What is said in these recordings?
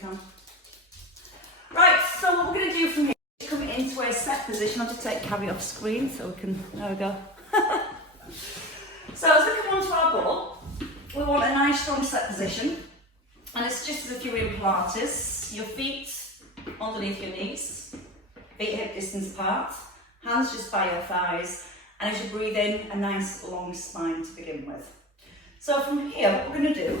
can. Right, so what we're going to do from here is come into a set position. I'll just take Cabby off screen so we can, there we go. So as we come onto our ball, we want a nice strong set position. And it's just as if you're in Pilates. Your feet underneath your knees, feet hip distance apart, hands just by your thighs, and as you breathe in, a nice long spine to begin with. So from here, what we're going to do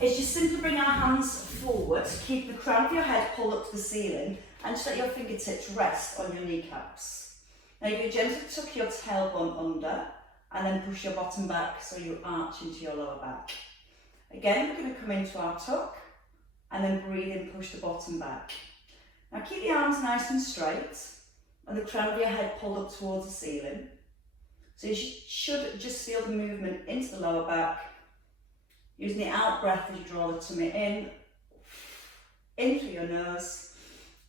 is just simply bring our hands forward, keep the crown of your head pulled up to the ceiling, and just let your fingertips rest on your kneecaps. Now you're going to gently tuck your tailbone under, and then push your bottom back so you arch into your lower back. Again, we're going to come into our tuck, and then breathe in, push the bottom back. Now keep the arms nice and straight, and the crown of your head pulled up towards the ceiling. So you should just feel the movement into the lower back, using the out breath as you draw the tummy in through your nose,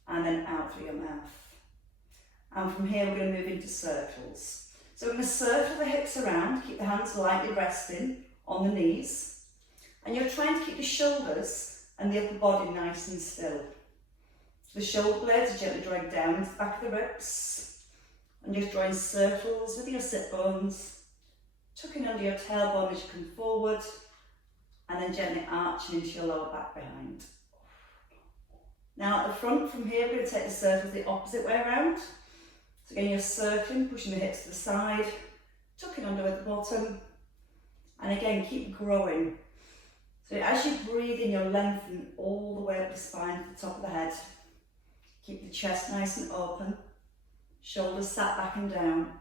and then out through your mouth. And from here, we're going to move into circles. So we're going to circle the hips around, keep the hands lightly resting on the knees, and you're trying to keep the shoulders and the upper body nice and still. So the shoulder blades are gently drawing down into the back of the ribs, and just drawing circles with your sit bones, tucking under your tailbone as you come forward, and then gently arching into your lower back behind. Now at the front, from here, we're going to take the circles the opposite way around. So again, you're circling, pushing the hips to the side, tucking under at the bottom, and again, keep growing. So as you breathe in, you'll lengthen all the way up the spine to the top of the head. Keep the chest nice and open, shoulders sat back and down,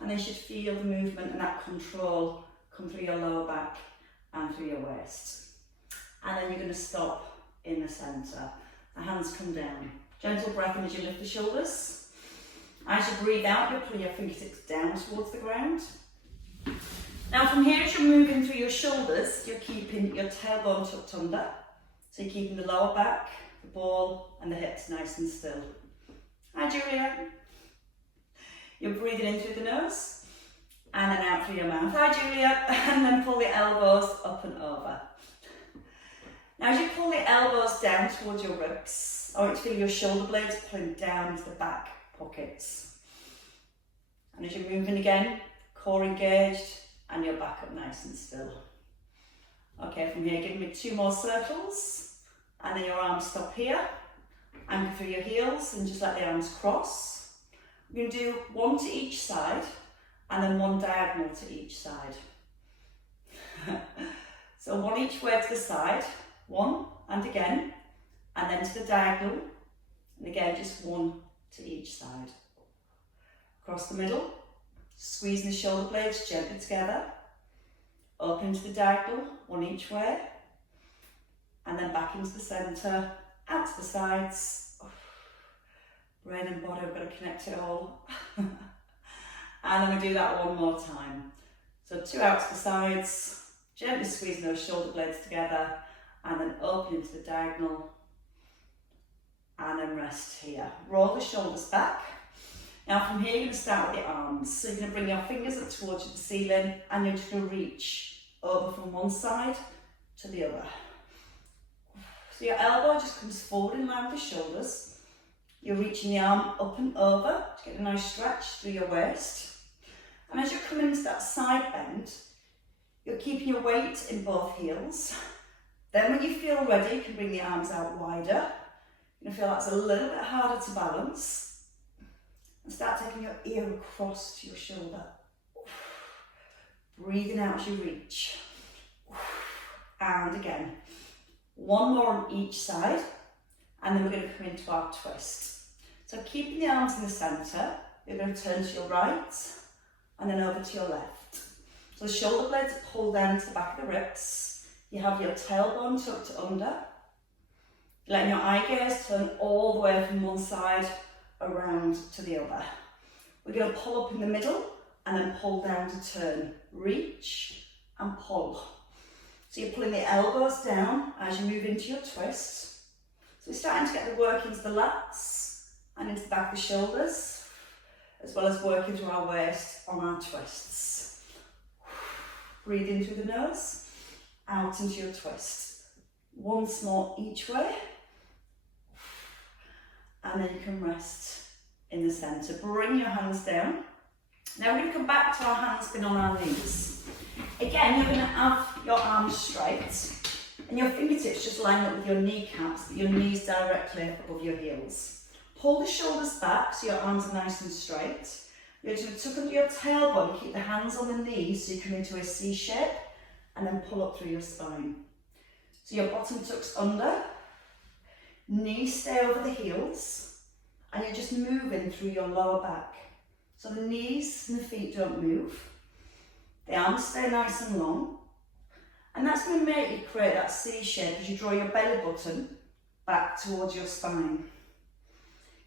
and then you should feel the movement and that control come through your lower back and through your waist. And then you're going to stop in the centre. The hands come down. Gentle breath in as you lift the shoulders. As you breathe out, you're pulling your fingertips down towards the ground. Now from here, as you're moving through your shoulders, you're keeping your tailbone tucked under. So you're keeping the lower back, the ball, and the hips nice and still. Hi Julia. You're breathing in through the nose, and then out through your mouth. Hi Julia. And then pull the elbows up and over. Now as you pull the elbows down towards your ribs, I want you to feel your shoulder blades pulling down into the back pockets. And as you're moving again, core engaged, and your back up nice and still. Okay, from here, give me 2 more circles, and then your arms stop here. Anchor through your heels, and just let the arms cross. We're going to do 1 to each side, and then 1 diagonal to each side. So 1 each way to the side, 1, and again, and then to the diagonal, and again, just 1 to each side. Across the middle, squeezing the shoulder blades gently together, up into the diagonal, 1 each way, and then back into the centre, out to the sides. Brain and body, we've got to connect it all. And then we do that 1 more time. So 2 out to the sides, gently squeezing those shoulder blades together, and then open into the diagonal, and then rest here. Roll the shoulders back. Now from here, you're going to start with the arms. So you're going to bring your fingers up towards the ceiling, and you're just going to reach over from one side to the other. So your elbow just comes forward in line with the shoulders. You're reaching the arm up and over to get a nice stretch through your waist. And as you're coming into that side bend, you're keeping your weight in both heels. Then when you feel ready, you can bring the arms out wider. You're going to feel that's a little bit harder to balance. And start taking your ear across to your shoulder. Breathing out as you reach. And again. 1 more on each side. And then we're going to come into our twist. So keeping the arms in the centre, you're going to turn to your right and then over to your left. So the shoulder blades pull down to the back of the ribs. You have your tailbone tucked under. Letting your eye gaze turn all the way from one side around to the other. We're going to pull up in the middle and then pull down to turn. Reach and pull. So you're pulling the elbows down as you move into your twist. So we're starting to get the work into the lats and into the back of the shoulders, as well as working through our waist on our twists. Breathe in through the nose, out into your twist. Once more each way. And then you can rest in the centre. Bring your hands down. Now we're going to come back to our hands being on our knees. Again, you're going to have your arms straight and your fingertips just line up with your kneecaps, but your knees directly above your heels. Pull the shoulders back so your arms are nice and straight. You're going to tuck under your tailbone, keep the hands on the knees so you come into a C shape, and then pull up through your spine. So your bottom tucks under, knees stay over the heels, and you're just moving through your lower back. So the knees and the feet don't move. The arms stay nice and long. And that's going to make you create that C shape as you draw your belly button back towards your spine.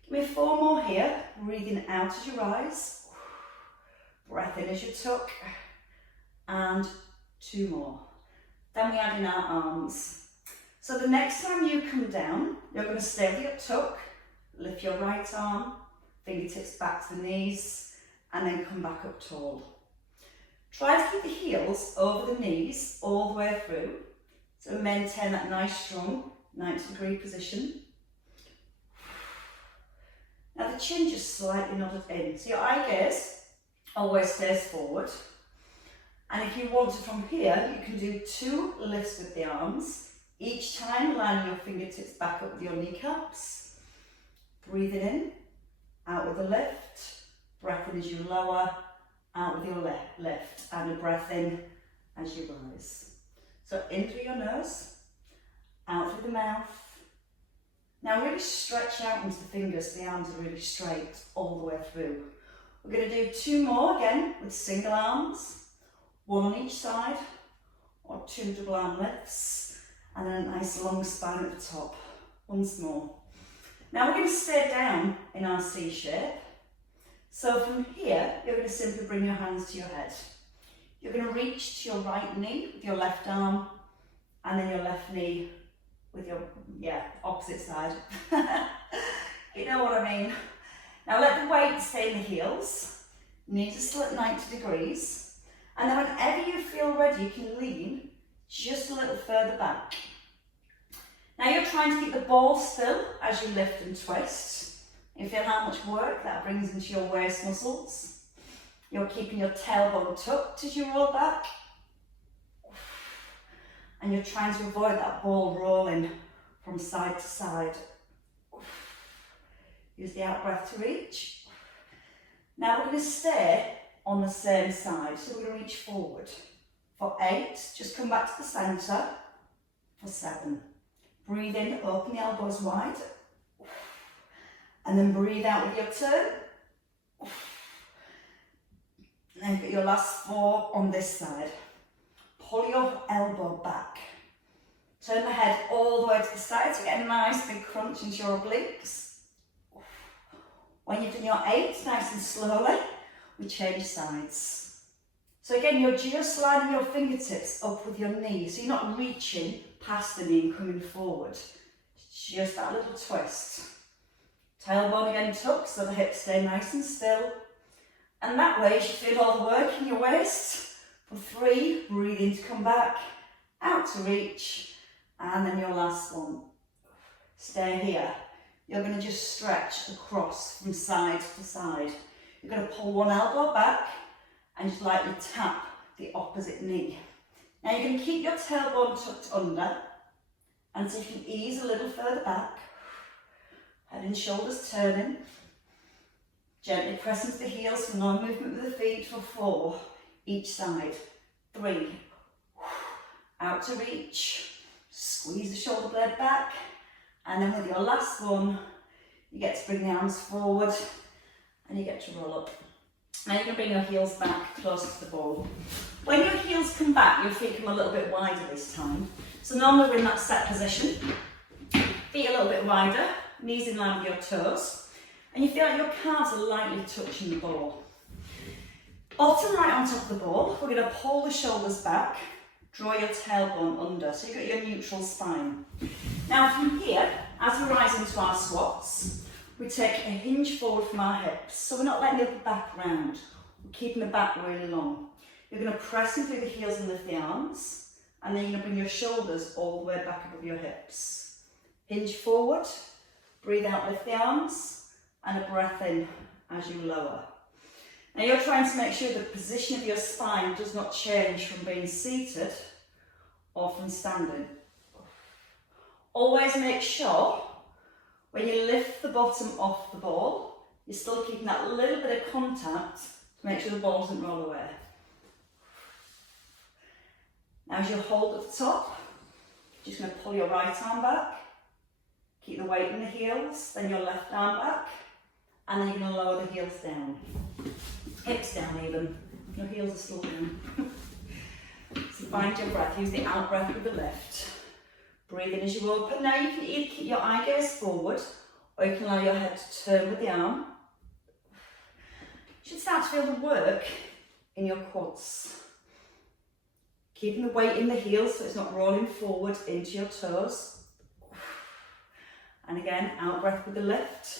Give me 4 more here. Breathing out as you rise. Breath in as you tuck. And 2 more. Then we add in our arms. So the next time you come down, you're going to stay with your tuck. Lift your right arm. Fingertips back to the knees. And then come back up tall. Try to keep the heels over the knees all the way through. So maintain that nice strong 90-degree position. Now the chin just slightly nodded in. So your eye gaze always stays forward. And if you want to from here, you can do 2 lifts with the arms. Each time lining your fingertips back up with your kneecaps. Breathing in, out with a lift. Breath in as you lower. Out with your lift, and a breath in as you rise. So in through your nose, out through the mouth. Now really stretch out into the fingers so the arms are really straight all the way through. We're going to do 2 more again with single arms, 1 on each side, or 2 double arm lifts, and then a nice long spine at the top. Once more. Now we're going to stay down in our C shape. So from here, you're going to simply bring your hands to your head. You're going to reach to your right knee with your left arm, and then your left knee with your, opposite side. You know what I mean. Now let the weight stay in the heels. Knees are still at 90 degrees. And then whenever you feel ready, you can lean just a little further back. Now you're trying to keep the ball still as you lift and twist. You feel how much work that brings into your waist muscles. You're keeping your tailbone tucked as you roll back. And you're trying to avoid that ball rolling from side to side. Use the out breath to reach. Now we're going to stay on the same side. So we're going to reach forward. For 8, just come back to the centre. For 7. Breathe in, open the elbows wide. And then breathe out with your turn. And then get your last 4 on this side. Pull your elbow back. Turn the head all the way to the side to get a nice big crunch into your obliques. When you've done your 8, nice and slowly, we change sides. So again, you're just sliding your fingertips up with your knees. So you're not reaching past the knee and coming forward. Just that little twist. Tailbone again tucked so the hips stay nice and still. And that way you should feel all the work in your waist. For 3, breathe in to come back, out to reach, and then your last one. Stay here. You're going to just stretch across from side to side. You're going to pull one elbow back and just lightly tap the opposite knee. Now you're going to keep your tailbone tucked under, and so you can ease a little further back. Head and shoulders turning. Gently press into the heels for no movement with the feet for 4, each side. 3, out to reach. Squeeze the shoulder blade back. And then with your last one, you get to bring the arms forward and you get to roll up. Now you can bring your heels back closer to the ball. When your heels come back, your feet come a little bit wider this time. So normally we're in that set position. Feet a little bit wider. Knees in line with your toes, and you feel like your calves are lightly touching the ball. Bottom right on top of the ball, we're going to pull the shoulders back, draw your tailbone under, so you've got your neutral spine. Now from here, as we rise into our squats, we take a hinge forward from our hips, so we're not letting the back round, we're keeping the back really long. You're going to press in through the heels and lift the arms, And then you're going to bring your shoulders all the way back above your hips. Hinge forward, breathe out, lift the arms, and a breath in as you lower. Now you're trying to make sure the position of your spine does not change from being seated or from standing. Always make sure when you lift the bottom off the ball, you're still keeping that little bit of contact to make sure the ball doesn't roll away. Now as you hold at the top, just going to pull your right arm back, keep the weight in the heels, then your left arm back, and then you're going to lower the heels down. Hips down even, your heels are still down. So find your breath, use the out breath with the lift. Breathe in as you open. Now you can either keep your eye gaze forward, or you can allow your head to turn with the arm. You should start to feel the work in your quads. Keeping the weight in the heels so it's not rolling forward into your toes. And again, out breath with the lift.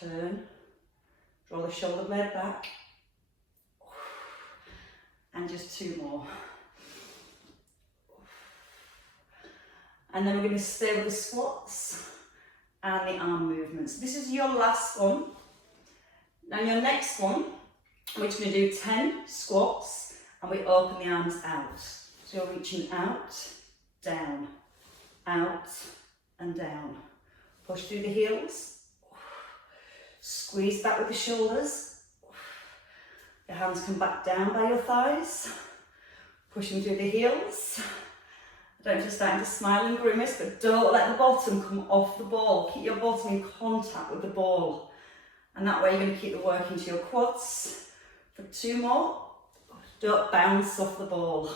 Turn. Draw the shoulder blade back. And just 2 more. And then we're going to stay with the squats and the arm movements. This is your last one. Now your next one, we're just going to do 10 squats and we open the arms out. So you're reaching out, down, out and down. Push through the heels. Squeeze back with the shoulders. Your hands come back down by your thighs. Pushing through the heels. I don't know if you're starting to smile and grimace, but don't let the bottom come off the ball. Keep your bottom in contact with the ball. And that way you're going to keep the work into your quads. For 2 more, don't bounce off the ball.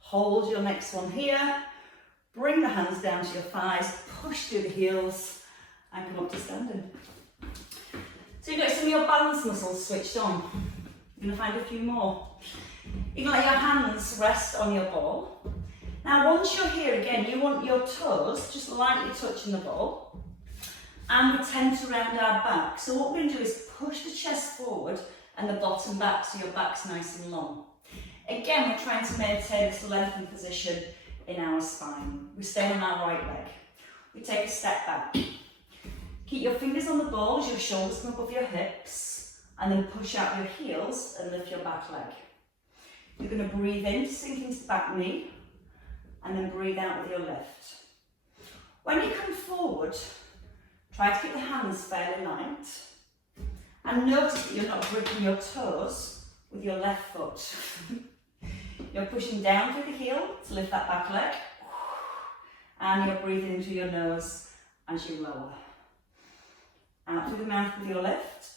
Hold your next one here. Bring the hands down to your thighs, push through the heels, and come up to standing. So you've got some of your balance muscles switched on. You're going to find a few more. You can let your hands rest on your ball. Now once you're here again, you want your toes just lightly touching the ball. And we tend to round our back. So what we're going to do is push the chest forward and the bottom back so your back's nice and long. Again, we're trying to maintain this lengthened position in our spine. We stay on our right leg. We take a step back. Keep your fingers on the ball as your shoulders come above your hips, and then push out your heels and lift your back leg. You're going to breathe in, sink into the back knee, and then breathe out with your lift. When you come forward, try to keep the hands fairly light, and notice that you're not gripping your toes with your left foot. You're pushing down through the heel to lift that back leg, and you're breathing into your nose as you lower. Out through the mouth with your lift.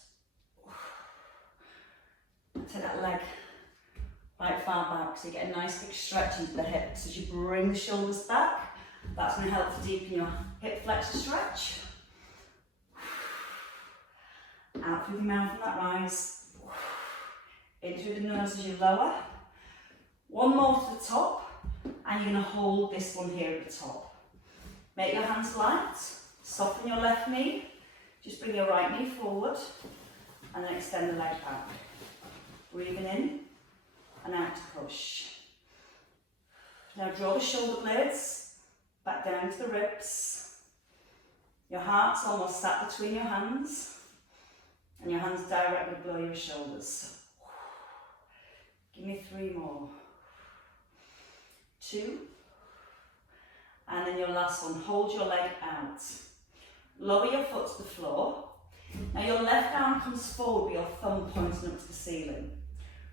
Take that leg quite far back so you get a nice big stretch into the hips. As you bring the shoulders back, that's going to help to deepen your hip flexor stretch. Out through the mouth on that rise. In through the nose as you lower. 1 more to the top, and you're going to hold this one here at the top. Make your hands light, soften your left knee, just bring your right knee forward, and then extend the leg back. Breathing in, and out to push. Now draw the shoulder blades back down to the ribs. Your heart's almost sat between your hands, and your hands directly below your shoulders. Give me 3 more. 2. And then your last one, hold your leg out. Lower your foot to the floor. Now your left arm comes forward with your thumb pointing up to the ceiling.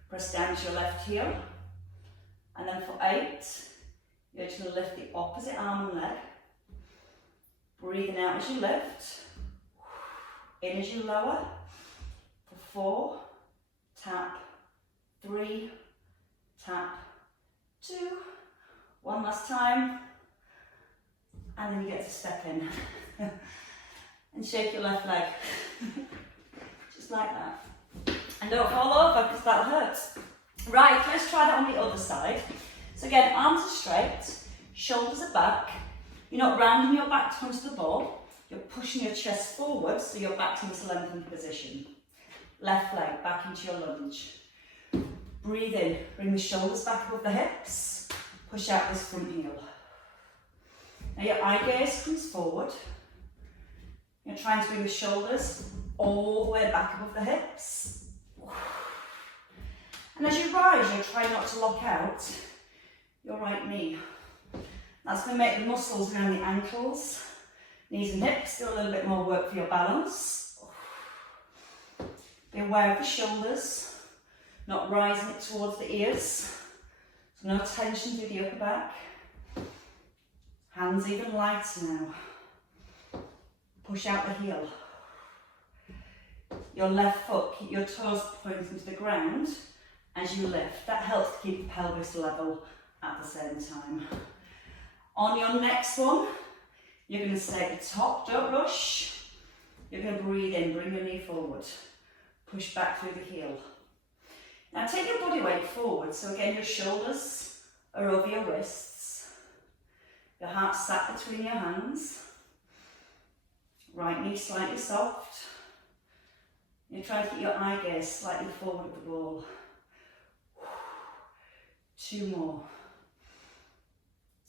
Press down to your left heel. And then for 8, you're just going to lift the opposite arm and leg. Breathing out as you lift. In as you lower. For 4, tap. 3, tap. 2. 1 last time. And then you get to step in. And shake your left leg. Just like that. And don't fall over because that hurts. Right, let's try that on the other side. So again, arms are straight, shoulders are back. You're not rounding your back to onto the ball. You're pushing your chest forward so you're back to this lengthened position. Left leg back into your lunge. Breathe in, bring the shoulders back above the hips. push out this front heel. Now your eye gaze comes forward. You're trying to bring the shoulders all the way back above the hips. And as you rise, you're trying not to lock out your right knee. That's going to make the muscles around the ankles, knees and hips do a little bit more work for your balance. Be aware of the shoulders, not rising it towards the ears. So no tension through the upper back. Hands even lighter now. Push out the heel. Your left foot, keep your toes pointing to the ground as you lift. That helps to keep the pelvis level at the same time. On your next one, you're going to stay at the top, don't rush. You're going to breathe in, bring your knee forward. Push back through the heel. Now take your body weight forward, so again your shoulders are over your wrists. Your heart sat between your hands. Right knee slightly soft. You're trying to keep your eye gaze slightly forward of the ball. 2 more.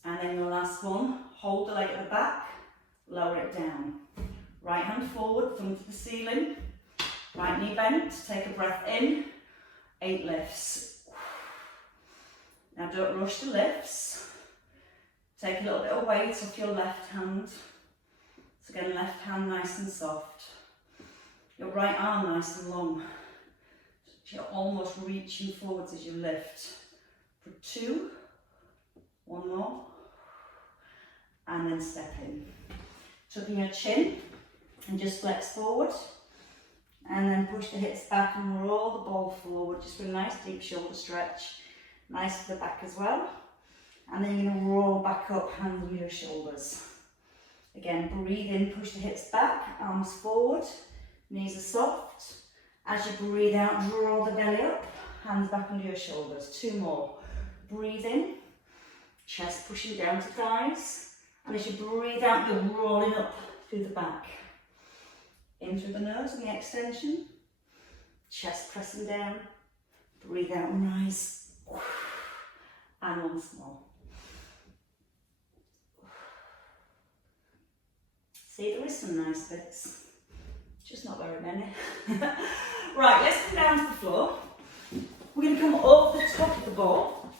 And then the last one, hold the leg at the back, lower it down. Right hand forward, thumb to the ceiling. Right knee bent, take a breath in. 8 lifts. Now don't rush the lifts. Take a little bit of weight off your left hand. So again, left hand nice and soft. Your right arm nice and long. So you're almost reaching forwards as you lift. For 2, 1 more. And then step in. Tucking your chin and just flex forward. And then push the hips back and roll the ball forward, just for a nice deep shoulder stretch. Nice for the back as well. And then you're going to roll back up, hands on your shoulders. Again, breathe in, push the hips back, arms forward, knees are soft. As you breathe out, draw the belly up, hands back under your shoulders. 2 more. Breathe in, chest pushing down to thighs. And as you breathe out, you're rolling up through the back. In through the nose and the extension. Chest pressing down. Breathe out and rise. And once more. See, there is some nice bits. Just not very many. Right, let's come down to the floor. We're going to come over the top of the ball.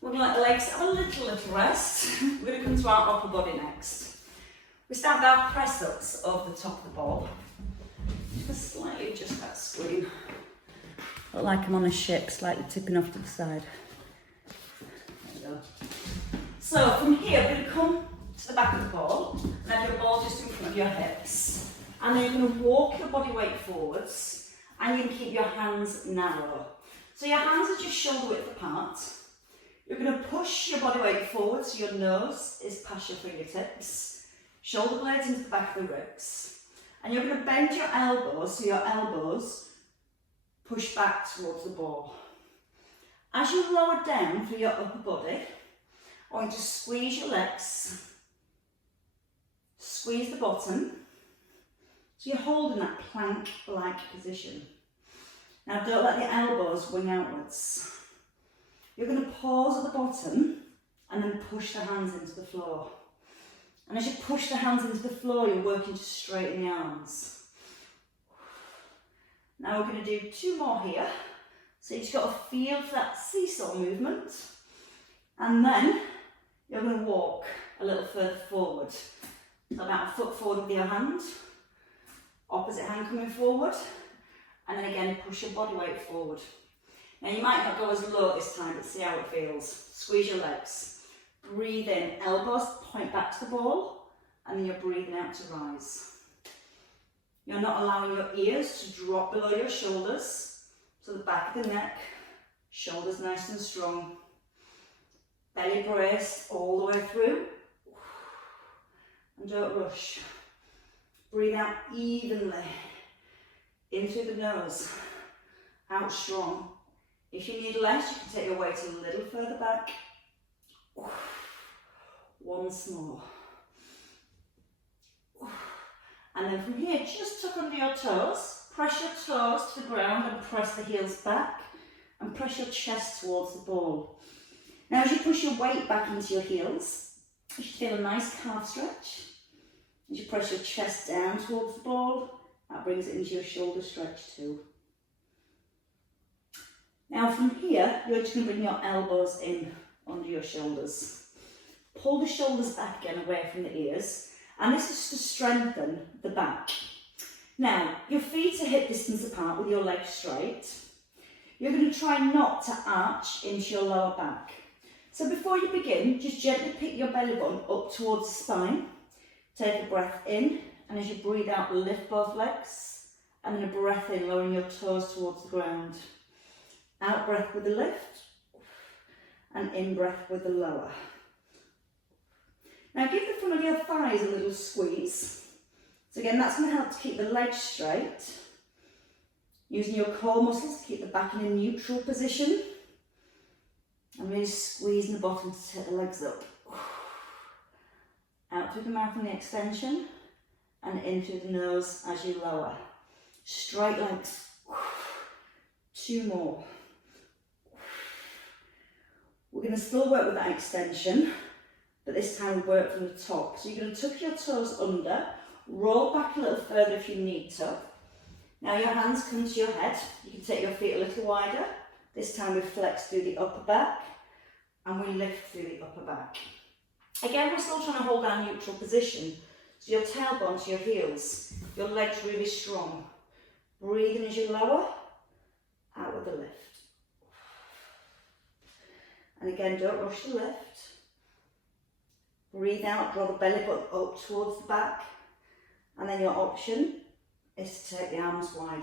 We're going to let the legs have a little rest. We're going to come to our upper body next. We start with our press-ups over the top of the ball. Just slightly adjust that screen. Look like I'm on a ship, slightly tipping off to the side. There we go. So from here, we're going to come to the back of the ball and have your ball just in front of your hips. And then you're going to walk your body weight forwards and you're going to keep your hands narrow. So your hands are just shoulder width apart. You're going to push your body weight forward so your nose is past your fingertips. Shoulder blades into the back of the ribs. And you're going to bend your elbows so your elbows push back towards the ball. As you lower down through your upper body, I want you to squeeze your legs, squeeze the bottom, so you're holding that plank-like position. Now don't let the elbows wing outwards. You're going to pause at the bottom and then push the hands into the floor. And as you push the hands into the floor, you're working to straighten the arms. Now we're going to do 2 more here. So you've just got to feel for that seesaw movement. And then you're going to walk a little further forward. So about a foot forward with your hand. Opposite hand coming forward. And then again, push your body weight forward. Now you might not go as low this time, but see how it feels. Squeeze your legs. Breathe in, elbows point back to the ball, and then you're breathing out to rise. You're not allowing your ears to drop below your shoulders, so the back of the neck, shoulders nice and strong. Belly braced all the way through. And don't rush. Breathe out evenly, in through the nose, out strong. If you need less, you can take your weight a little further back. Once more. And then from here, just tuck under your toes, press your toes to the ground and press the heels back and press your chest towards the ball. Now as you push your weight back into your heels, you should feel a nice calf stretch. As you press your chest down towards the ball, that brings it into your shoulder stretch too. Now from here, you're just going to bring your elbows in under your shoulders. Pull the shoulders back again away from the ears, and this is to strengthen the back. Now, your feet are hip distance apart with your legs straight. You're going to try not to arch into your lower back. So before you begin, just gently pick your belly button up towards the spine. Take a breath in, and as you breathe out, lift both legs, and then a breath in, lowering your toes towards the ground. Out breath with the lift, and in breath with the lower. Now give the front of your thighs a little squeeze. So again, that's going to help to keep the legs straight. Using your core muscles to keep the back in a neutral position. And really squeezing the bottom to take the legs up. Out through the mouth on the extension, and in through the nose as you lower. Straight legs. 2 more. We're going to still work with that extension, but this time we work from the top. So you're going to tuck your toes under, roll back a little further if you need to. Now your hands come to your head. You can take your feet a little wider. This time we flex through the upper back, and we lift through the upper back. Again, we're still trying to hold our neutral position. So your tailbone to your heels, your legs really strong. Breathing as you lower, out with the lift. And again, don't rush the lift. Breathe out, draw the belly button up towards the back. And then your option is to take the arms wider.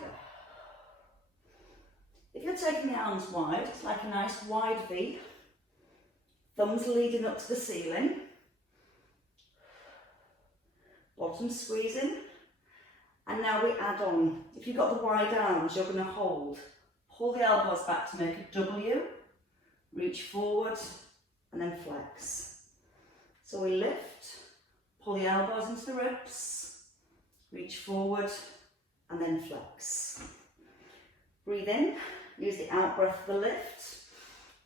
If you're taking the arms wide, it's like a nice wide V. Thumbs leading up to the ceiling. Bottom squeezing. And now we add on. If you've got the wide arms, you're going to hold. Pull the elbows back to make a W. Reach forward and then flex. So we lift, pull the elbows into the ribs, reach forward and then flex. Breathe in, use the out breath for the lift.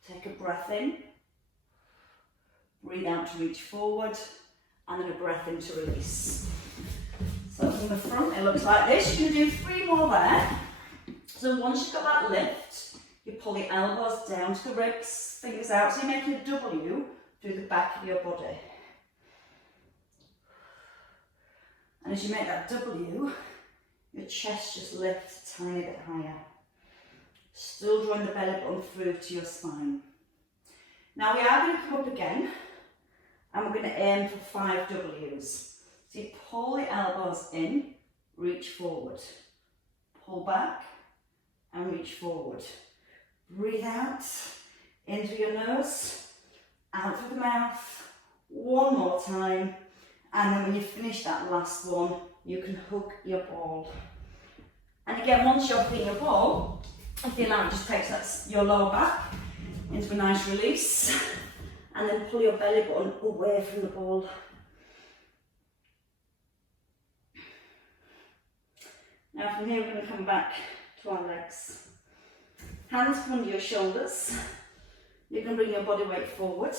Take a breath in, breathe out to reach forward and then a breath in to release. So from the front it looks like this. You're going to do 3 more there. So once you've got that lift, you pull the elbows down to the ribs, fingers out, so you're making a W through the back of your body. And as you make that W, your chest just lifts a tiny bit higher. Still drawing the belly button through to your spine. Now we are going to come up again, and we're going to aim for 5 W's. So you pull the elbows in, reach forward. Pull back, and reach forward. Breathe out, in through your nose, out through the mouth, 1 more time, and then when you finish that last one, you can hook your ball. And again, once you're hooking your ball, if you allow it, just takes your lower back into a nice release, and then pull your belly button away from the ball. Now from here, we're going to come back to our legs. Hands come under your shoulders. You can bring your body weight forward,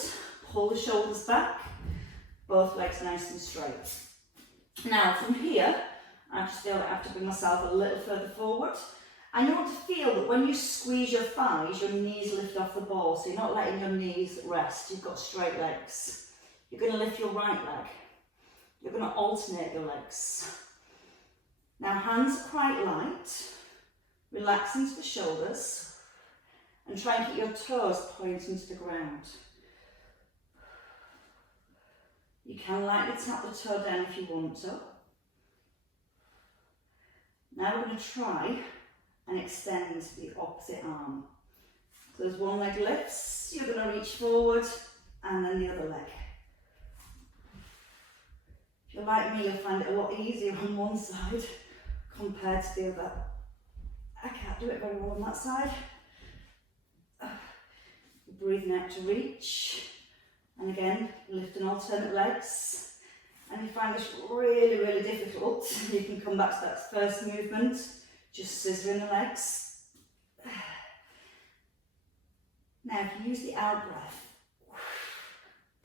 pull the shoulders back, both legs nice and straight. Now from here, I just feel I have to bring myself a little further forward. And you want to feel that when you squeeze your thighs, your knees lift off the ball, so you're not letting your knees rest. You've got straight legs. You're going to lift your right leg. You're going to alternate your legs. Now hands are quite light. Relax into the shoulders. And try and keep your toes pointing to the ground. You can lightly tap the toe down if you want to. Now we're going to try and extend the opposite arm. So as one leg lifts, you're going to reach forward and then the other leg. If you're like me, you'll find it a lot easier on one side compared to the other. I can't do it very well on that side. Breathing out to reach, and again lift and alternate legs. And if you find this really, really difficult, you can come back to that first movement, just scissoring the legs. Now if you use the out breath,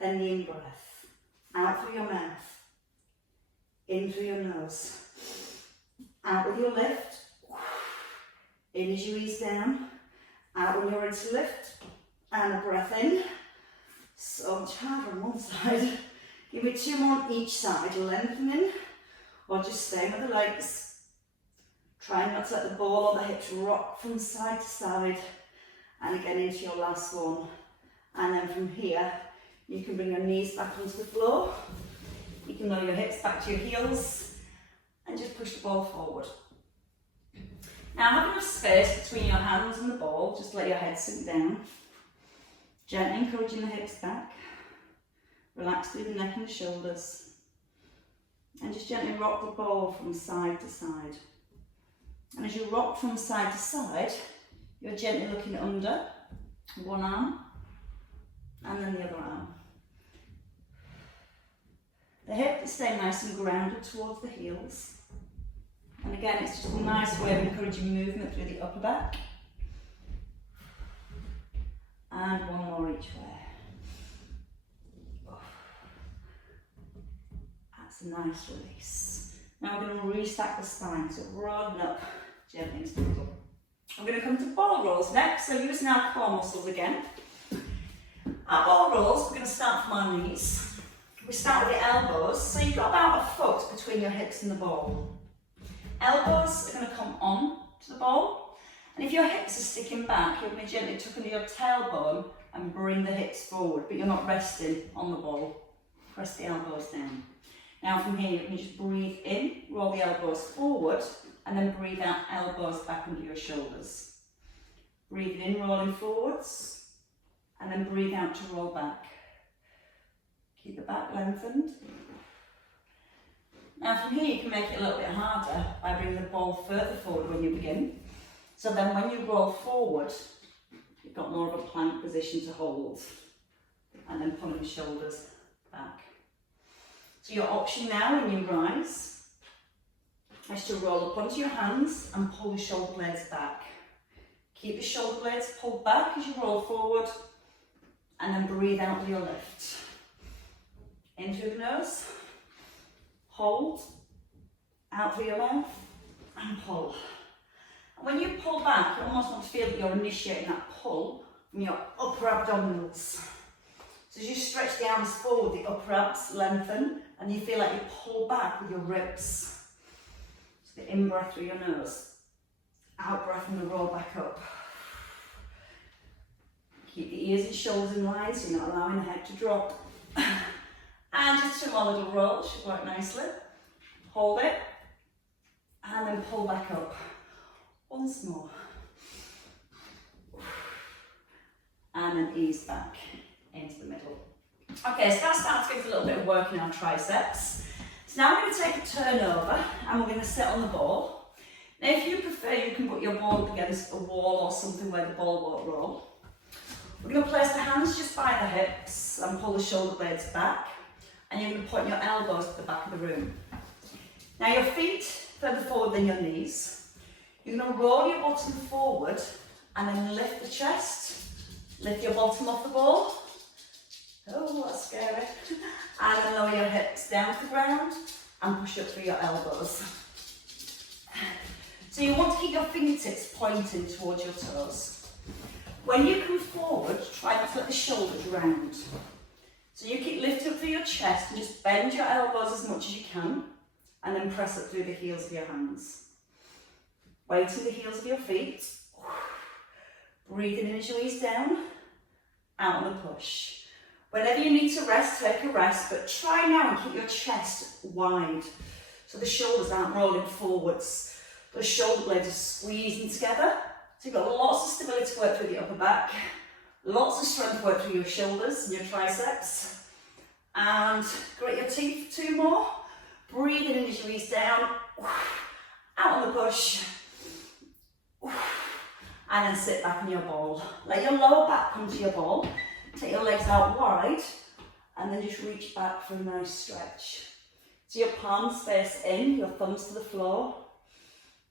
Then the in-breath. Out through your mouth. In through your nose. Out with your lift. In as you ease down. Out when you're ready to lift. And a breath in. So much harder on one side. Give me 2 more on each side. Lengthening. Or just staying with the legs. Try not to let the ball or the hips rock from side to side. And again into your last one. And then from here, you can bring your knees back onto the floor. You can lower your hips back to your heels. And just push the ball forward. Now have enough space between your hands and the ball. Just let your head sink down. Gently encouraging the hips back. Relax through the neck and the shoulders. And just gently rock the ball from side to side. And as you rock from side to side, you're gently looking under one arm and then the other arm. The hips stay nice and grounded towards the heels. And again, it's just a nice way of encouraging movement through the upper back. And one more each way. That's a nice release. Now we're going to restack the spine, so rolling up gently into the middle. I'm going to come to ball rolls next, so using our core muscles again. Our ball rolls, we're going to start from our knees. We start with the elbows, so you've got about a foot between your hips and the ball. Elbows are going to come on to the ball, and if your hips are sticking back, you're going to gently tuck under your tailbone and bring the hips forward, but you're not resting on the ball. Press the elbows down. Now from here, you can just breathe in, roll the elbows forward, and then breathe out, elbows back under your shoulders. Breathing in, rolling forwards, and then breathe out to roll back. Keep the back lengthened. Now from here, you can make it a little bit harder by bringing the ball further forward when you begin. So then when you roll forward, you've got more of a plank position to hold. And then pulling the shoulders back. So your option now when you rise is to roll up onto your hands and pull the shoulder blades back. Keep the shoulder blades pulled back as you roll forward, and then breathe out with your lift. In through the nose, hold, out through your mouth, and pull. And when you pull back, you almost want to feel that you're initiating that pull from your upper abdominals. So as you stretch the arms forward, the upper abs lengthen, and you feel like you pull back with your ribs. So the in-breath through your nose, out-breath and the roll back up. Keep the ears and shoulders in line so you're not allowing the head to drop. And just 2 more little rolls, should work nicely. Hold it, and then pull back up. Once more. And then ease back into the middle. Okay, so that starts to give us a little bit of work in our triceps. So now we're going to take a turn over and we're going to sit on the ball. Now if you prefer, you can put your ball up against a wall or something where the ball won't roll. We're going to place the hands just by the hips and pull the shoulder blades back. And you're going to point your elbows to the back of the room. Now your feet further forward than your knees. You're going to roll your bottom forward and then lift the chest. Lift your bottom off the ball. Oh, that's scary. And then lower your hips down to the ground and push up through your elbows. So you want to keep your fingertips pointing towards your toes. When you come forward, try not to let the shoulders round. So you keep lifting up through your chest and just bend your elbows as much as you can and then press up through the heels of your hands. Weighting the heels of your feet. Breathing in as you ease down, out on the push. Whenever you need to rest, take a rest, but try now and keep your chest wide so the shoulders aren't rolling forwards. The shoulder blades are squeezing together. So you've got lots of stability work through the upper back, lots of strength work through your shoulders and your triceps. And grit your teeth, 2 more. Breathing in as you ease down, out on the push. And then sit back on your ball. Let your lower back come to your ball. Take your legs out wide and then just reach back for a nice stretch. So your palms face in, your thumbs to the floor.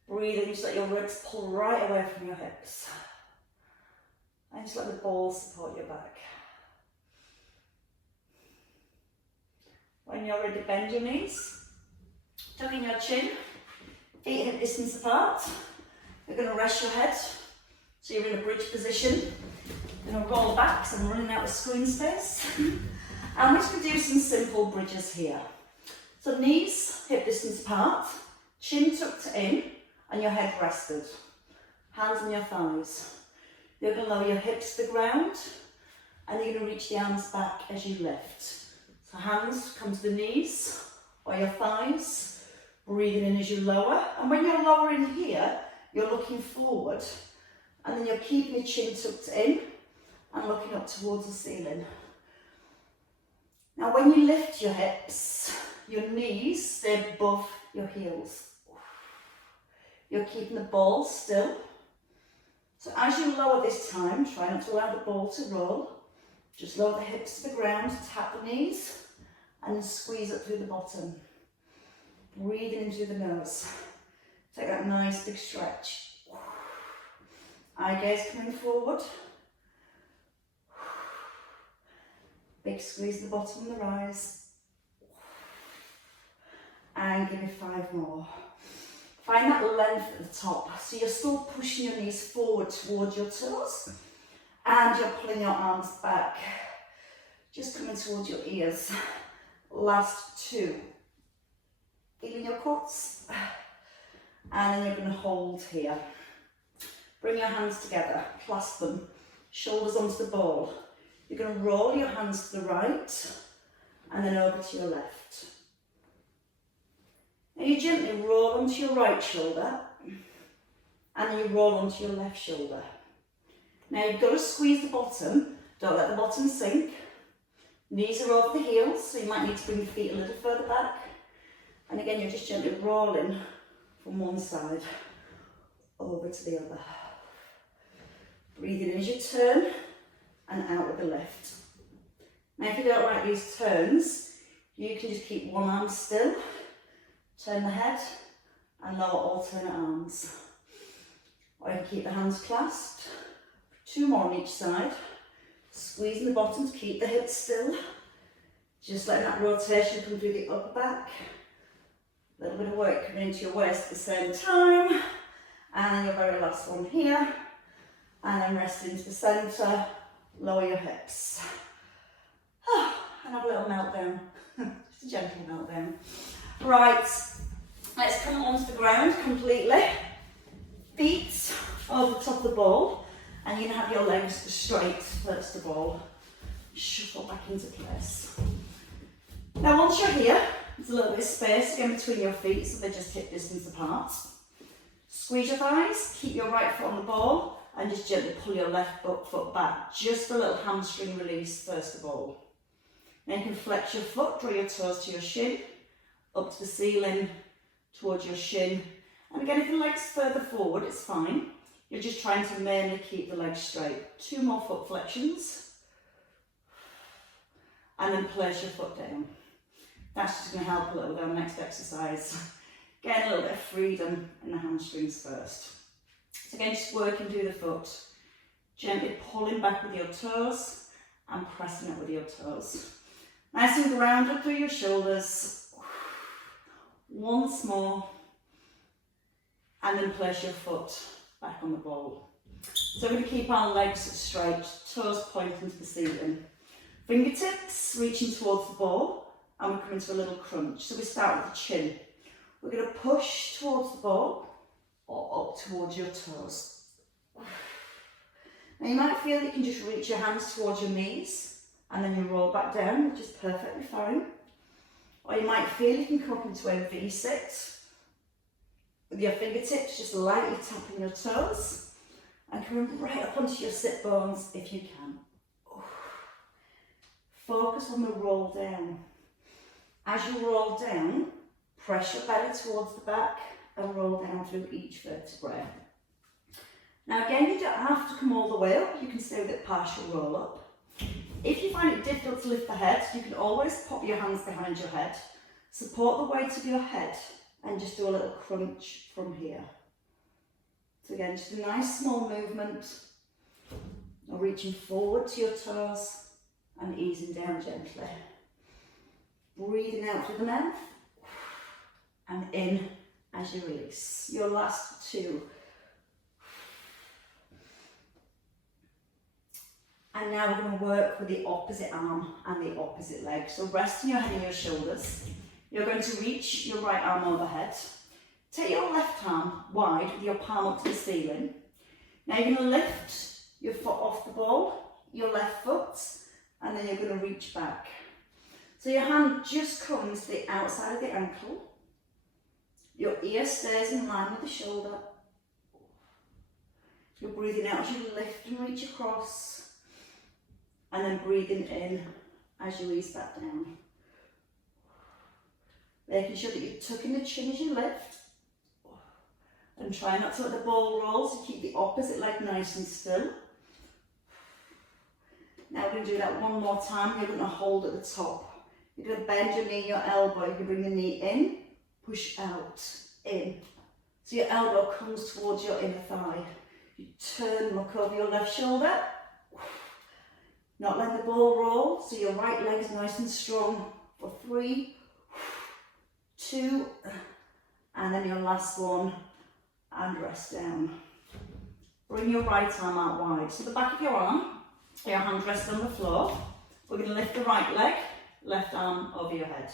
Breathe in, just let your ribs pull right away from your hips. And just let the ball support your back. When you're ready, bend your knees, tuck in your chin, feet hip distance apart. You're going to rest your head, so you're in a bridge position. You're going to roll back, so I'm running out of screen space. And we're just going to do some simple bridges here. So knees hip distance apart, chin tucked in, and your head rested. Hands on your thighs. You're going to lower your hips to the ground, and you're going to reach the arms back as you lift. So hands come to the knees or your thighs, breathing in as you lower. And when you're lowering here, you're looking forward, and then you're keeping your chin tucked in and looking up towards the ceiling. Now when you lift your hips, your knees stay above your heels. You're keeping the ball still. So as you lower this time, try not to allow the ball to roll. Just lower the hips to the ground, tap the knees, and then squeeze up through the bottom. Breathing in through the nose. Take that nice big stretch. Eye gaze coming forward. Big squeeze at the bottom of the rise. And give me 5 more. Find that length at the top. So you're still pushing your knees forward towards your toes. And you're pulling your arms back. Just coming towards your ears. Last 2. Feeling your quads. And then you're going to hold here. Bring your hands together. Clasp them. Shoulders onto the ball. You're going to roll your hands to the right. And then over to your left. Now you gently roll onto your right shoulder. And then you roll onto your left shoulder. Now you've got to squeeze the bottom. Don't let the bottom sink. Knees are over the heels, so you might need to bring your feet a little further back. And again, you're just gently rolling from one side over to the other. Breathing in as you turn and out with the lift. Now if you don't like these turns, you can just keep one arm still, turn the head and lower alternate arms. Or you can keep the hands clasped. 2 more on each side. Squeezing the bottom to keep the hips still. Just letting that rotation come through the upper back. A little bit of work coming into your waist at the same time. And then your very last one here. And then rest into the centre. Lower your hips. And have a little meltdown. Just a gentle meltdown. Right, let's come onto the ground completely. Feet over the top of the ball. And you're going to have your legs straight first of all. Shuffle back into place. Now once you're here, there's a little bit of space again between your feet, so they're just hip distance apart. Squeeze your thighs, keep your right foot on the ball, and just gently pull your left foot back. Just a little hamstring release first of all. Then you can flex your foot, draw your toes to your shin, up to the ceiling, towards your shin. And again, if your leg's further forward, it's fine. You're just trying to mainly keep the legs straight. 2 more foot flexions. And then place your foot down. That's just going to help a little with our next exercise. Get a little bit of freedom in the hamstrings first. So again, just working through the foot. Gently pulling back with your toes and pressing it with your toes. Nice and grounded through your shoulders. Once more. And then place your foot back on the ball. So we're going to keep our legs straight, toes pointing to the ceiling. Fingertips reaching towards the ball, and we're coming to a little crunch. So we start with the chin. We're going to push towards the ball or up towards your toes. Now you might feel you can just reach your hands towards your knees and then you roll back down, which is perfectly fine. Or you might feel you can come up into a V-sit with your fingertips just lightly tapping your toes and coming right up onto your sit bones if you can. Focus on the roll down. As you roll down, press your belly towards the back and roll down through each vertebrae. Now again, you don't have to come all the way up, you can stay with a partial roll up. If you find it difficult to lift the head, you can always pop your hands behind your head, support the weight of your head and just do a little crunch from here. So again, just a nice small movement, reaching forward to your toes and easing down gently. Breathing out through the mouth and in as you release. Your last two. And now we're going to work with the opposite arm and the opposite leg. So resting your head on your shoulders. You're going to reach your right arm overhead. Take your left arm wide with your palm up to the ceiling. Now you're going to lift your foot off the ball, your left foot, and then you're going to reach back. So your hand just comes to the outside of the ankle. Your ear stays in line with the shoulder. You're breathing out as you lift and reach across. And then breathing in as you ease back down. Making sure that you're tucking the chin as you lift. And try not to let the ball roll, so keep the opposite leg nice and still. Now we're going to do that one more time. You're going to hold at the top. You're going to bend your knee, your elbow. You can bring the knee in, push out, in. So your elbow comes towards your inner thigh. You turn, look over your left shoulder. Not let the ball roll, so your right leg is nice and strong for 3, 2, and then your last one, and rest down. Bring your right arm out wide. So the back of your hand rests on the floor. We're going to lift the right leg, left arm over your head.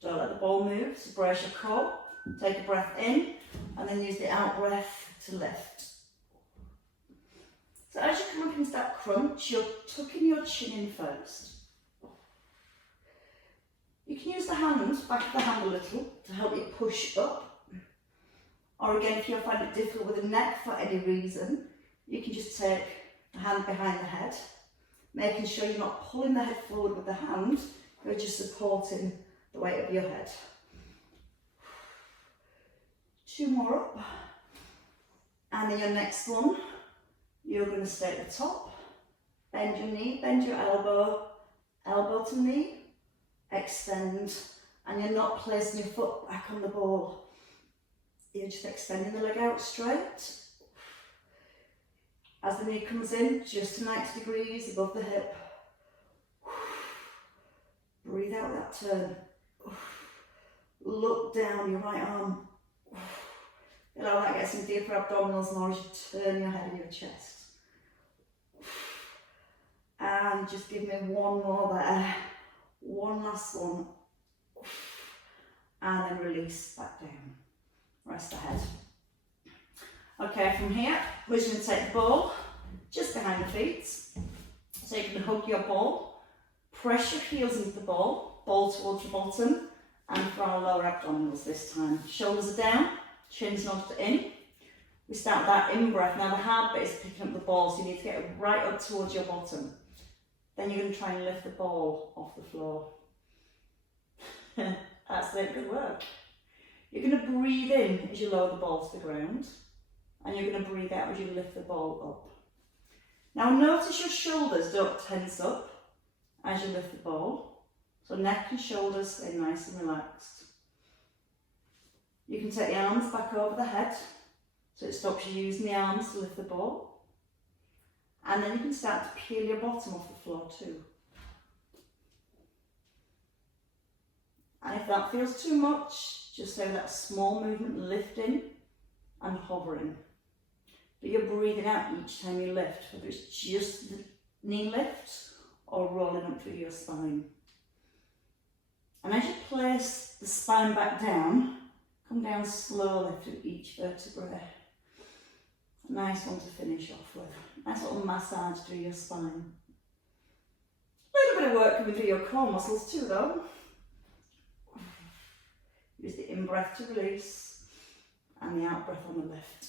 Don't let the ball move, so brace your core. Take a breath in, and then use the out breath to lift. So as you come up into that crunch, you're tucking your chin in first. You can use the hand, back of the hand a little, to help you push up. Or again, if you find it difficult with the neck for any reason, you can just take the hand behind the head, making sure you're not pulling the head forward with the hand, you're just supporting the weight of your head. 2 more up. And then your next one, you're going to stay at the top. Bend your knee, bend your elbow, elbow to knee, extend, and you're not placing your foot back on the ball. You're just extending the leg out straight. As the knee comes in, just to 90 degrees above the hip. Breathe out that turn. Look down your right arm. Allow that to get some deeper abdominals more as you turn your head and your chest. And just give me one more there. One last one. And then release back down. Rest the head. Okay, from here, we're just going to take the ball just behind the feet. So you can hug your ball, press your heels into the ball towards the bottom, and for our lower abdominals this time. Shoulders are down, chin's nodded in. We start that in breath. Now the hard bit is picking up the ball, so you need to get it right up towards your bottom. Then you're going to try and lift the ball off the floor. That's it, good work. You're going to breathe in as you lower the ball to the ground, and you're going to breathe out as you lift the ball up. Now notice your shoulders don't tense up as you lift the ball, so neck and shoulders stay nice and relaxed. You can take the arms back over the head, so it stops you using the arms to lift the ball. And then you can start to peel your bottom off the floor too. And if that feels too much, just say that small movement, lifting and hovering. But you're breathing out each time you lift, whether it's just the knee lift or rolling up through your spine. And as you place the spine back down, come down slowly through each vertebrae. A nice one to finish off with. Nice little massage through your spine. A little bit of work coming through your core muscles too though. Use the in-breath to release and the out-breath on the lift.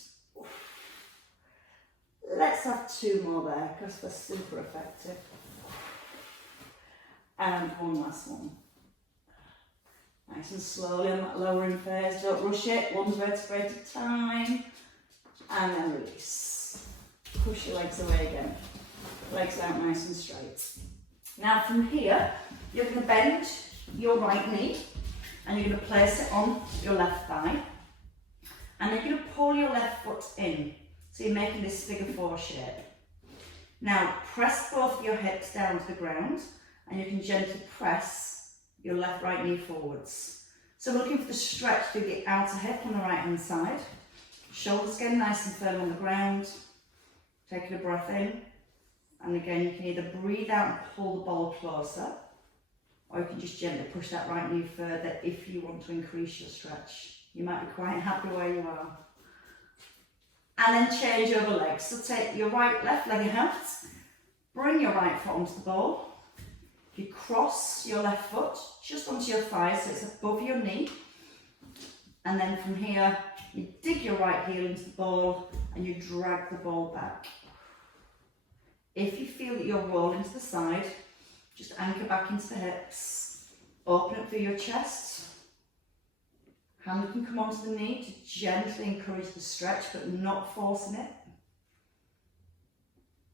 Let's have 2 more there because they're super effective. And one last one. Nice and slowly on that lowering phase, don't rush it, 1 vertebrae at a time. And then release. Push your legs away again. Legs out nice and straight. Now from here, you're going to bend your right knee and you're going to place it on your left thigh. And then you're going to pull your left foot in. So you're making this figure 4 shape. Now press both of your hips down to the ground and you can gently press your left right knee forwards. So we're looking for the stretch through the outer hip on the right hand side. Shoulders getting nice and firm on the ground. Taking a breath in. And again, you can either breathe out and pull the ball closer, or you can just gently push that right knee further if you want to increase your stretch. You might be quite happy where you are. And then change over legs. So take your left leg out, bring your right foot onto the ball. You cross your left foot just onto your thigh so it's above your knee. And then from here, you dig your right heel into the ball and you drag the ball back. If you feel that you're rolling to the side, just anchor back into the hips. Open up through your chest. Hand can come onto the knee to gently encourage the stretch, but not forcing it.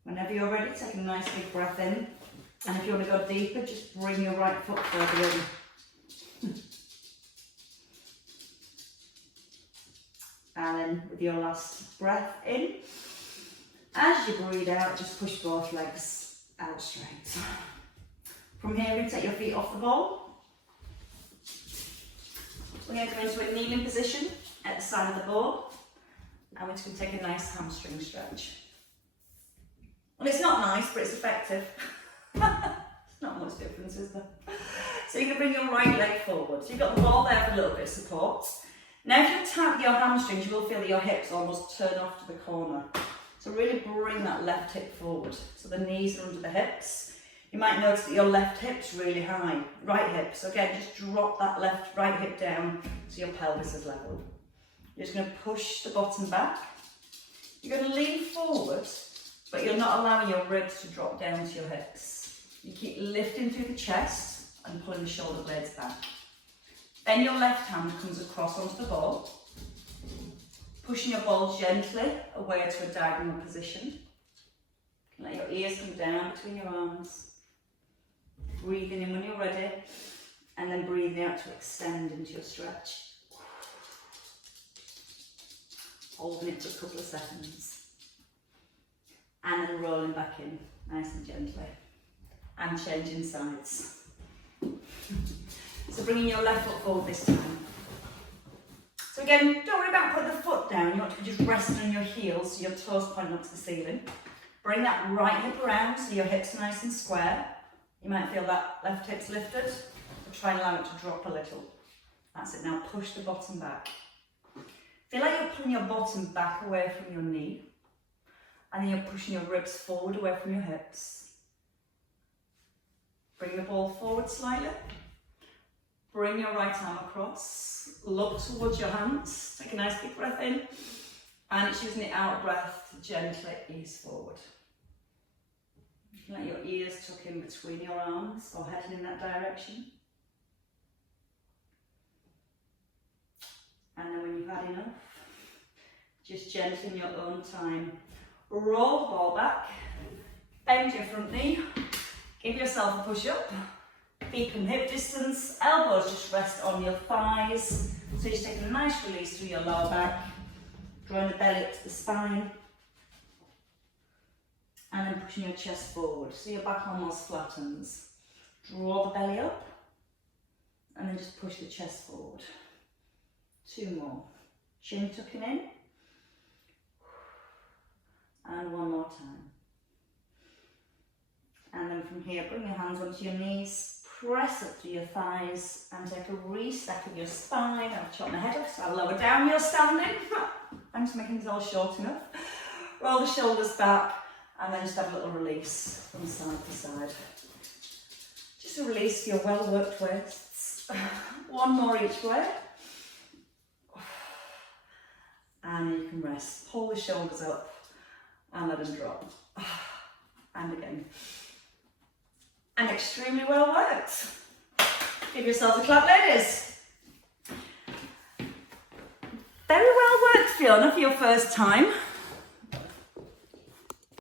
Whenever you're ready, take a nice big breath in. And if you want to go deeper, just bring your right foot further in. And then with your last breath in, as you breathe out, just push both legs out straight. From here, we take your feet off the ball. We're going to go into a kneeling position at the side of the ball. And we're just going to take a nice hamstring stretch. Well, it's not nice, but it's effective. It's not much difference, is there? So you're going to bring your right leg forward. So you've got the ball there for a little bit of support. Now if you tap your hamstrings, you will feel that your hips almost turn off to the corner. So really bring that left hip forward. So the knees are under the hips. You might notice that your left hip's really high, right hip. So again, just drop that right hip down so your pelvis is level. You're just going to push the bottom back. You're going to lean forward, but you're not allowing your ribs to drop down to your hips. You keep lifting through the chest and pulling the shoulder blades back. Then your left hand comes across onto the ball, pushing your ball gently away to a diagonal position. Let your ears come down between your arms. Breathing in when you're ready, and then breathing out to extend into your stretch. Holding it for a couple of seconds. And then rolling back in, nice and gently. And changing sides. So bringing your left foot forward this time. So again, don't worry about putting the foot down. You want to be just resting on your heels so your toes pointing up to the ceiling. Bring that right hip around so your hips are nice and square. You might feel that left hip's lifted, but try and allow it to drop a little. That's it, now push the bottom back. Feel like you're pulling your bottom back away from your knee, and then you're pushing your ribs forward away from your hips. Bring the ball forward slightly. Bring your right arm across, look towards your hands, take a nice big breath in, and it's using the out breath to gently ease forward. Let your ears tuck in between your arms or heading in that direction. And then when you've had enough, just gently in your own time, roll the ball back, bend your front knee, give yourself a push up, feet and hip distance, elbows just rest on your thighs. So you just take a nice release through your lower back, drawing the belly up to the spine. And then pushing your chest forward, so your back almost flattens. Draw the belly up, and then just push the chest forward. 2 more. Chin tucking in. And 1 more time. And then from here, bring your hands onto your knees, press up to your thighs, and take a restack of your spine. I've chopped my head off, so I'll lower down your standing. I'm just making this all short enough. Roll the shoulders back. And then just have a little release from side to side. Just a release for your well-worked wrists. 1 more each way. And you can rest. Pull the shoulders up and let them drop. And again. And extremely well worked. Give yourselves a clap, ladies. Very well worked, Fiona, for your first time.